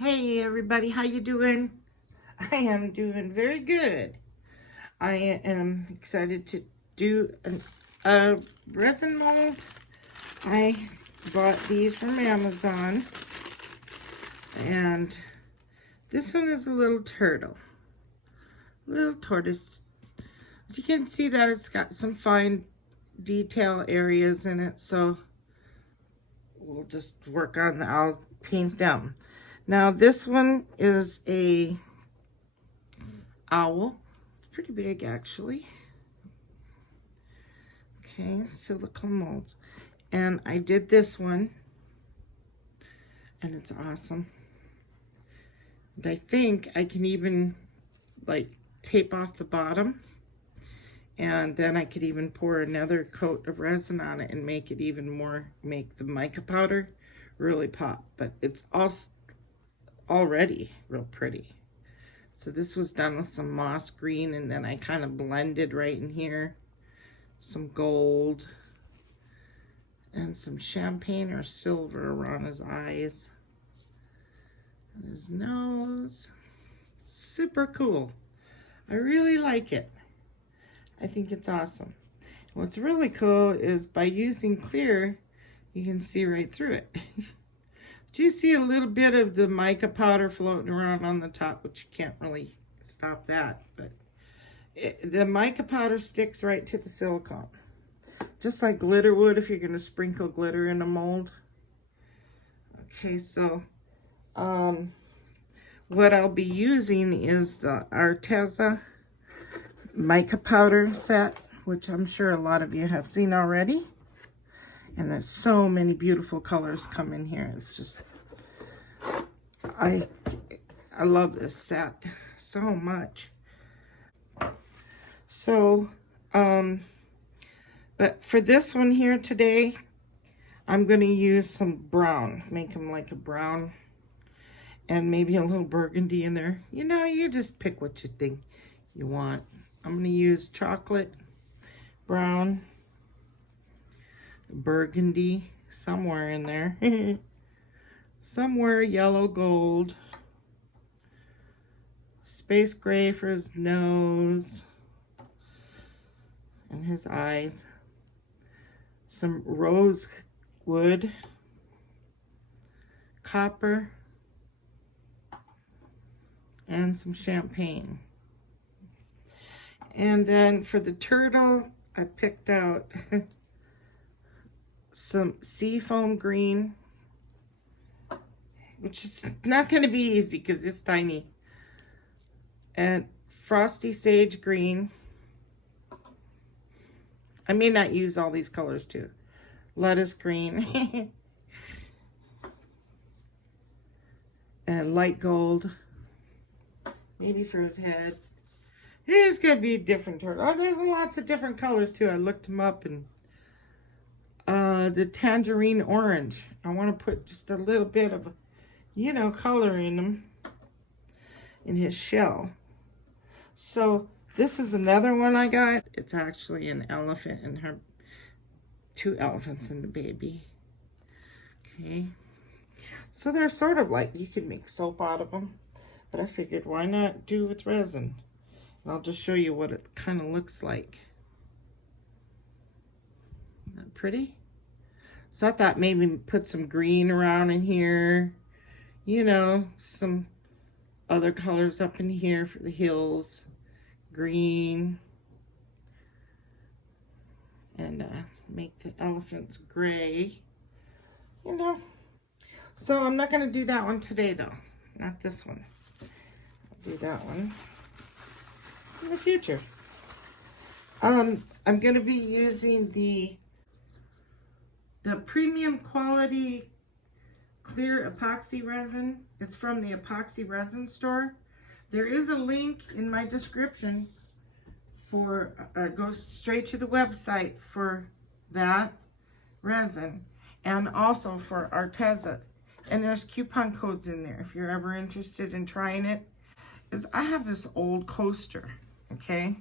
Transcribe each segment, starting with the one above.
Hey everybody, how you doing? I am doing very good. I am excited to do a resin mold. I bought these from Amazon, and this one is a little turtle, little tortoise. As you can see that it's got some fine detail areas in it, so we'll just work on, I'll paint them. Now this one is a owl. It's pretty big actually. Okay, silicone mold. And I did this one, and it's awesome. And I think I can even like tape off the bottom, and then I could even pour another coat of resin on it and make it even more, make the mica powder really pop. But it's also already real pretty. So this was done with some moss green, and then I kind of blended right in here some gold and some champagne or silver around his eyes and his nose. Super cool. I really like it. I think it's awesome. What's really cool is by using clear, you can see right through it. Do you see a little bit of the mica powder floating around on the top, which you can't really stop that, but the mica powder sticks right to the silicone, just like glitter would if you're going to sprinkle glitter in a mold. Okay, so what I'll be using is the Arteza mica powder set, which I'm sure a lot of you have seen already. And there's so many beautiful colors come in here. It's just, I love this set so much. So, but for this one here today, I'm going to use some brown, make them like a brown, and maybe a little burgundy in there. You know, you just pick what you think you want. I'm going to use chocolate brown, burgundy, somewhere in there. Somewhere yellow gold, space gray for his nose and his eyes, some rose wood, copper, and some champagne. And then for the turtle, I picked out some seafoam green, which is not going to be easy because it's tiny, and frosty sage green. I may not use all these colors too. Lettuce green and light gold, maybe for his head. Here's gonna be a different turtle. Oh, there's lots of different colors too. I looked them up, and the tangerine orange. I want to put just a little bit of, you know, color in him, in his shell. So this is another one I got. It's actually an elephant and her, two elephants and the baby. Okay. So they're sort of like, you can make soap out of them, but I figured why not do with resin? And I'll just show you what it kind of looks like. Isn't that pretty? So I thought maybe put some green around in here, you know, some other colors up in here for the hills, green, and make the elephants gray, you know. So I'm not going to do that one today though, not this one. I'll do that one in the future. I'm going to be using the premium quality clear epoxy resin. It's from the Epoxy Resin Store. There is a link in my description for, go straight to the website for that resin, and also for Arteza. And there's coupon codes in there if you're ever interested in trying it. Is I have this old coaster, okay?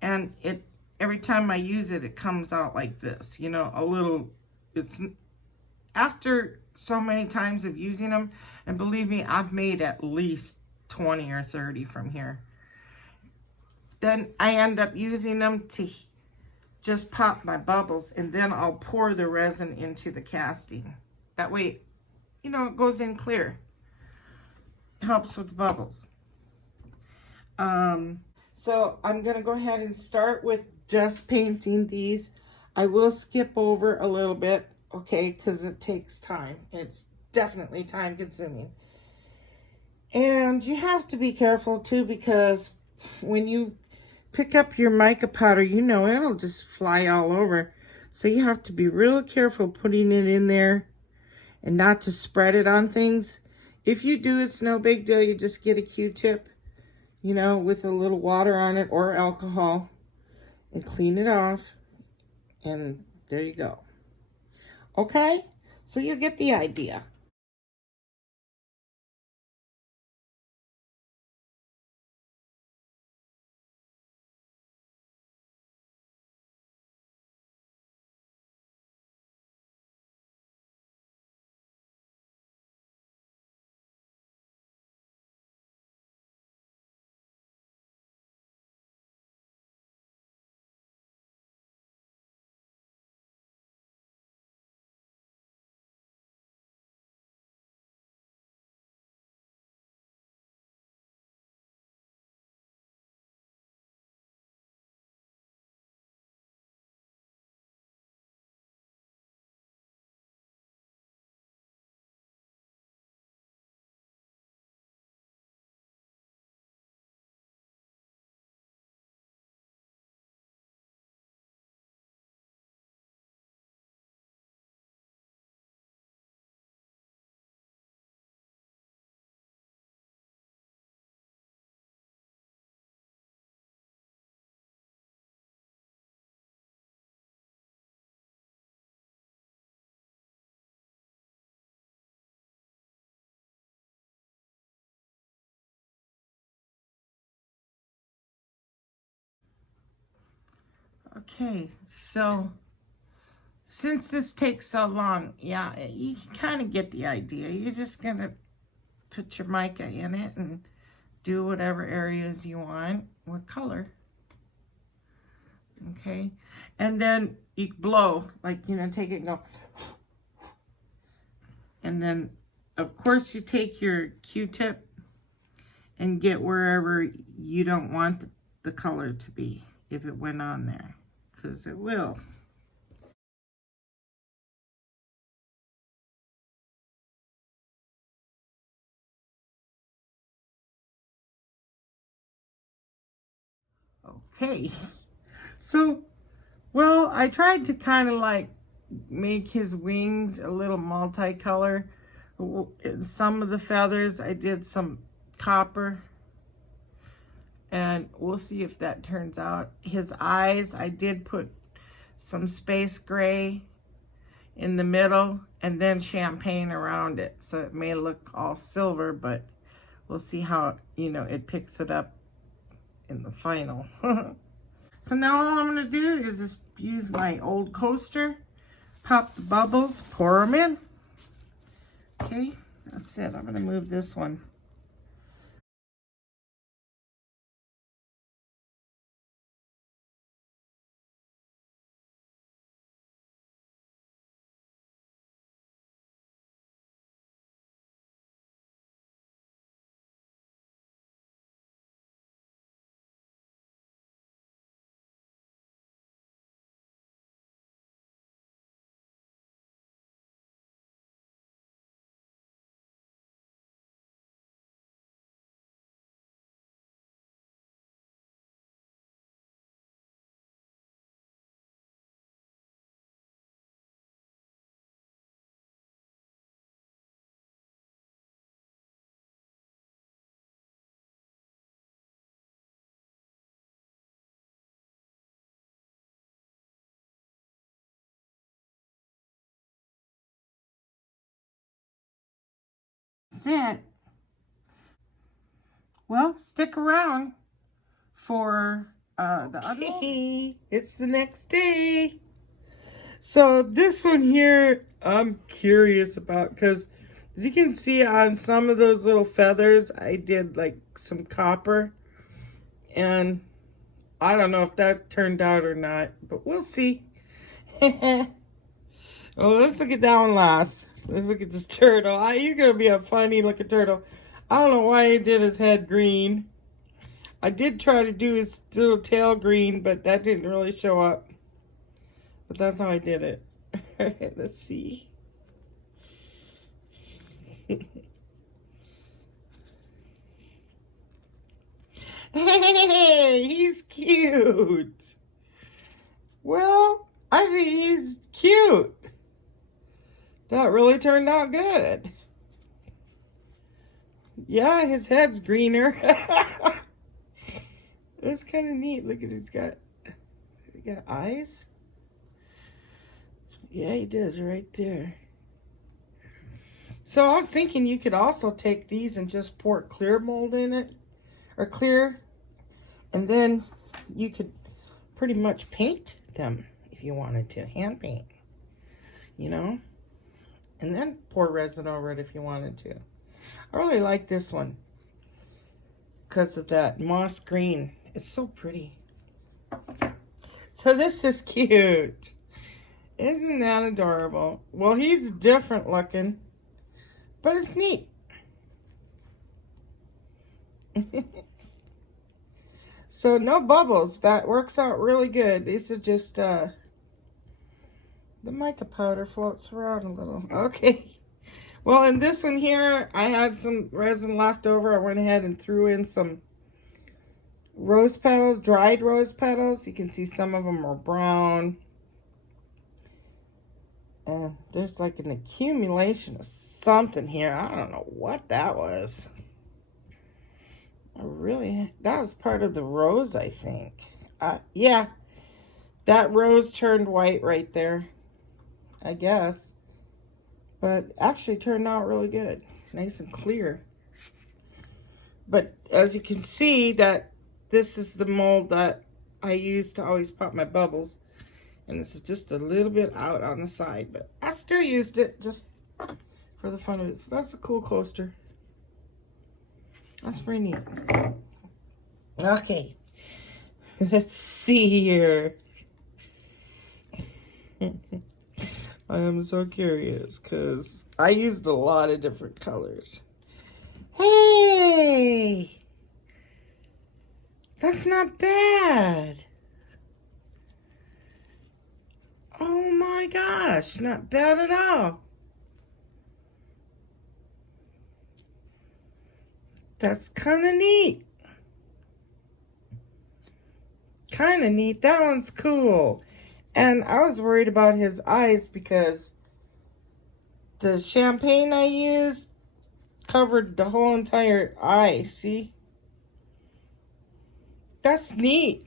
And it, every time I use it, it comes out like this, you know, a little, it's, after so many times of using them. And believe me, I've made at least 20 or 30 from here. Then I end up using them to just pop my bubbles, and then I'll pour the resin into the casting. That way, you know, it goes in clear. Helps with the bubbles. So I'm going to go ahead and start with just painting these. I will skip over a little bit, okay, because it takes time. It's definitely time consuming. And you have to be careful too, because when you pick up your mica powder, you know, it'll just fly all over. So you have to be real careful putting it in there and not to spread it on things. If you do, it's no big deal. You just get a Q-tip, you know, with a little water on it or alcohol and clean it off. And there you go. Okay? So you get the idea. Okay, so since this takes so long, yeah, you can kind of get the idea. You're just going to put your mica in it and do whatever areas you want with color. Okay, and then you blow, like, you know, take it and go. And then, of course, you take your Q-tip and get wherever you don't want the color to be, if it went on there, because it will. Okay, so, well, I tried to kind of like make his wings a little multicolor. Some of the feathers, I did some copper, and we'll see if that turns out. His eyes, I did put some space gray in the middle and then champagne around it, so it may look all silver, but we'll see how, you know, it picks it up in the final. So now all I'm going to do is just use my old coaster, pop the bubbles, pour them in. Okay, that's it. I'm going to move this one. That's it. Well, stick around for the other. It's the next day. So this one here, I'm curious about, because as you can see on some of those little feathers, I did like some copper. And I don't know if that turned out or not, but we'll see. Well, let's look at that one last. Let's look at this turtle. He's going to be a funny looking turtle. I don't know why I did his head green. I did try to do his little tail green, but that didn't really show up. But that's how I did it. Alright, let's see. Hey, he's cute. Well, I think he's cute. That really turned out good. Yeah, his head's greener. It's kind of neat. Look at it. He got eyes. Yeah, he does right there. So I was thinking you could also take these and just pour clear mold in it, or clear, and then you could pretty much paint them if you wanted to, hand paint, you know, and then pour resin over it if you wanted to. I really like this one because of that moss green. It's so pretty. So this is cute. Isn't that adorable? Well, he's different looking, but it's neat. So no bubbles. That works out really good. These are just, the mica powder floats around a little. Okay. Well, in this one here, I had some resin left over. I went ahead and threw in some rose petals, dried rose petals. You can see some of them are brown. And there's like an accumulation of something here. I don't know what that was. That was part of the rose, I think. Yeah, that rose turned white right there, I guess. But actually turned out really good. Nice and clear. But as you can see, that this is the mold that I use to always pop my bubbles. And this is just a little bit out on the side, but I still used it just for the fun of it. So that's a cool coaster. That's pretty neat. Okay, let's see here. I am so curious because I used a lot of different colors. Hey, that's not bad. Oh my gosh, not bad at all. That's kind of neat. Kind of neat. That one's cool. And I was worried about his eyes because the champagne I used covered the whole entire eye. See? That's neat.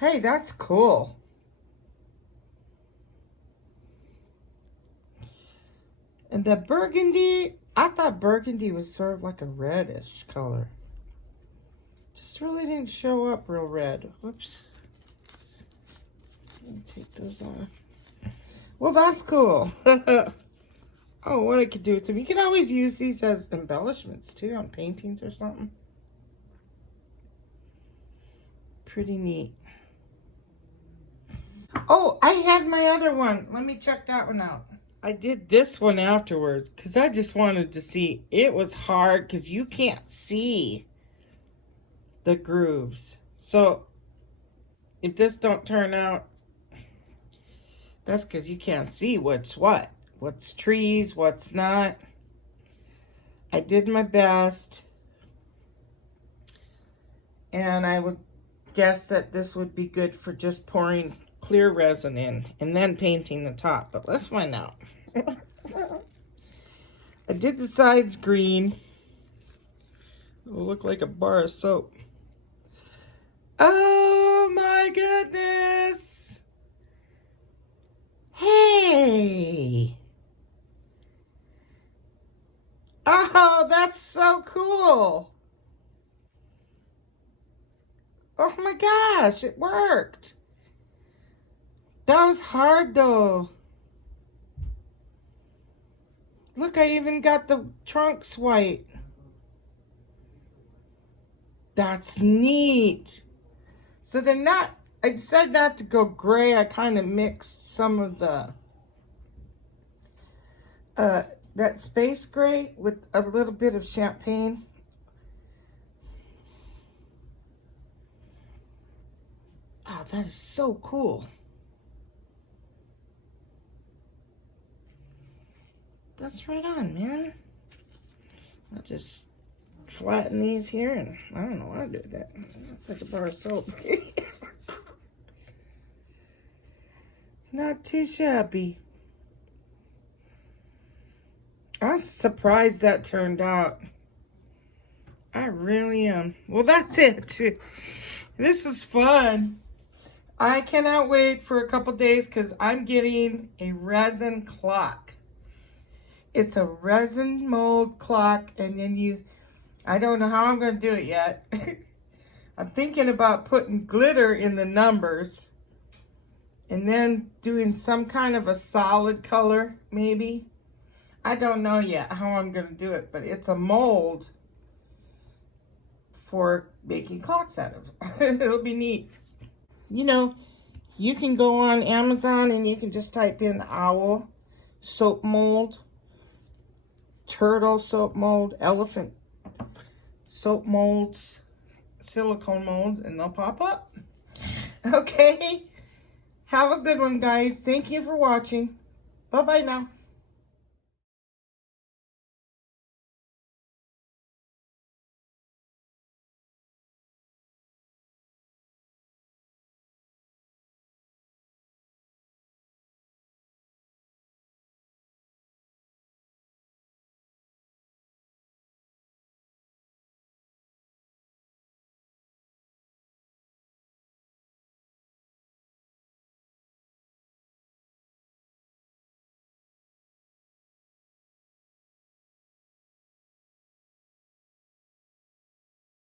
Hey, that's cool. And the burgundy, I thought burgundy was sort of like a reddish color. Just really didn't show up real red. Whoops. Let me take those off. Well, that's cool. Oh, what I could do with them. You can always use these as embellishments too on paintings or something. Pretty neat. Oh, I had my other one. Let me check that one out. I did this one afterwards because I just wanted to see. It was hard because you can't see the grooves. So if this don't turn out, that's because you can't see what's what. What's trees, what's not. I did my best. And I would guess that this would be good for just pouring clear resin in and then painting the top. But let's find out. I did the sides green. It'll look like a bar of soap. Oh my goodness! Hey! Oh, that's so cool! Oh my gosh, it worked! That was hard though. Look, I even got the trunks white. That's neat. So they're not, I said not to go gray. I kind of mixed some of the, that space gray with a little bit of champagne. Oh, that is so cool. That's right on, man. I'll just flatten these here, and I don't know what I do with that. That's like a bar of soap. Not too shabby. I'm surprised that turned out. I really am. Well, that's it. This is fun. I cannot wait for a couple days because I'm getting a resin clock. It's a resin mold clock, and then I don't know how I'm going to do it yet. I'm thinking about putting glitter in the numbers and then doing some kind of a solid color, maybe. I don't know yet how I'm going to do it, but it's a mold for making clocks out of. It'll be neat. You know, you can go on Amazon and you can just type in owl soap mold, turtle soap mold, elephant soap molds, silicone molds, and they'll pop up. Okay? Have a good one, guys. Thank you for watching. Bye-bye now.